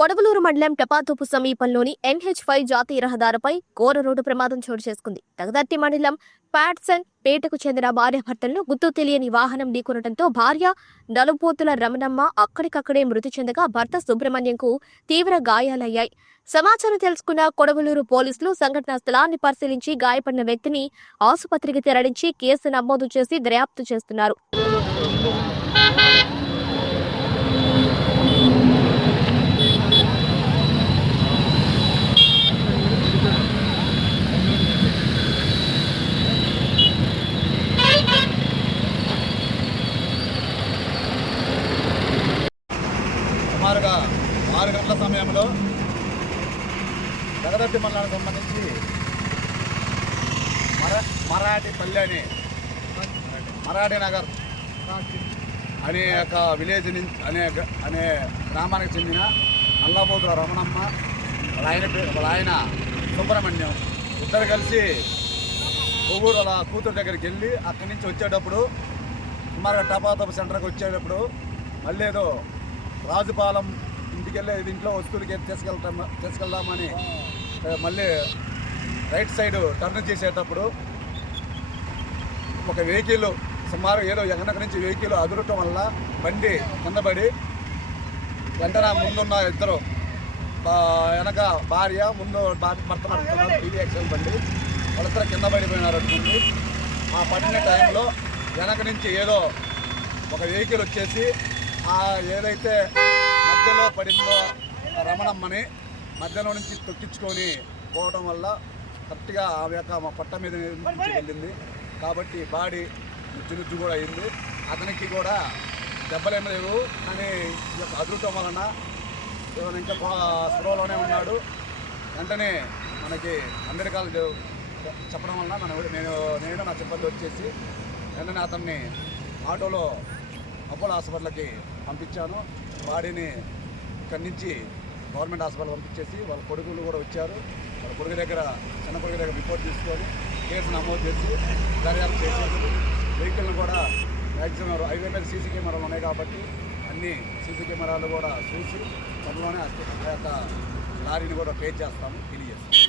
కొడవలూరు మండలం టపాతోపు సమీపంలోని NH five జాతీయ రహదారిపై ఘోర రోడ్డు ప్రమాదం చోటు చేసుకుంది. తగదర్తి మండలం ప్యాట్సన్ పేటకు చెందిన భార్యాభర్తలను గుర్తు తెలియని వాహనం ఢీకొనడంతో భార్య నలుపోతుల రమణమ్మ అక్కడికక్కడే మృతి చెందగా భర్త సుబ్రహ్మణ్యంకు తీవ్ర గాయాలయ్యాయి. సమాచారం తెలుసుకున్న కొడవలూరు పోలీసులు సంఘటనా స్థలాన్ని పరిశీలించి గాయపడిన వ్యక్తిని ఆసుపత్రికి తరలించి కేసు నమోదు చేసి దర్యాప్తు చేస్తున్నారు సుమారుగా ఆరు గంటల సమయంలో జగదత్తి మండలానికి సంబంధించి మర మరాఠీ పల్లె అని మరాఠీ నగర్ అనే ఒక విలేజ్ నుంచి అనే గ- అనే గ్రామానికి చెందిన నల్లబోతుల రమణమ్మ వాళ్ళ ఆయన వాళ్ళ ఆయన సుబ్రహ్మణ్యం ఇద్దరు కలిసి కొవ్వూరు వాళ్ళ కూతురు దగ్గరికి వెళ్ళి అక్కడి నుంచి వచ్చేటప్పుడు సుమారుగా టపాతపు సెంటర్కి వచ్చేటప్పుడు మళ్ళీ ఏదో రాజుపాలెం ఇంటికి ఇంట్లో వస్తువులకి తీసుకెళ్తాం తీసుకెళ్దామని మళ్ళీ రైట్ సైడ్ టర్న్ చేసేటప్పుడు ఒక వెహికల్ సుమారు ఏదో వెనక నుంచి వెహికల్ అదురటం వల్ల బండి కిందపడి వెంటనే ముందున్న ఇద్దరు వెనక భార్య ముందు భర్త నడుపుతున్నారు టీవీ యాక్షన్ బండి. వాళ్ళిద్దరు కింద పడిపోయినారు అనుకుంది ఆ పడిన టైంలో వెనక నుంచి ఏదో ఒక వెహికల్ వచ్చేసి ఆ ఏదైతే మధ్యలో పడిందో రమణమ్మని మధ్యలో నుంచి తొక్కించుకొని పోవడం వల్ల కరెక్ట్గా ఆ యొక్క మా పట్ట మీద నుంచి వెళ్ళింది. కాబట్టి బాడీ నుజ్జు నుజ్జు కూడా అయింది. అతనికి కూడా దెబ్బలేం లేవు కానీ ఈ యొక్క అదృష్టం వలన ఇతను ఇంకా స్పృహలోనే ఉన్నాడు. వెంటనే మనకి అమెరికాలు చెప్పడం వలన మన నేను నేను నా సిబ్బంది వచ్చేసి వెంటనే అతన్ని ఆటోలో అపోలో హాస్పిటల్కి పంపించాను. బాడీని ఇక్కడి నుంచి గవర్నమెంట్ హాస్పిటల్ పంపించేసి వాళ్ళ కొడుకులు కూడా వచ్చారు. వాళ్ళ కొడుకు దగ్గర చిన్న కొడుకు దగ్గర రిపోర్ట్ తీసుకొని కేసు నమోదు చేసి దర్యాప్తు చేసేసి వెహికల్ని కూడా మ్యాక్సిమం హైవే మీద సీసీ కెమెరాలు ఉన్నాయి కాబట్టి అన్ని సీసీ కెమెరాలు కూడా చూసి త్వరలోనే ఆ యొక్క లారీని కూడా పే చేస్తాము తెలియజేస్తాము.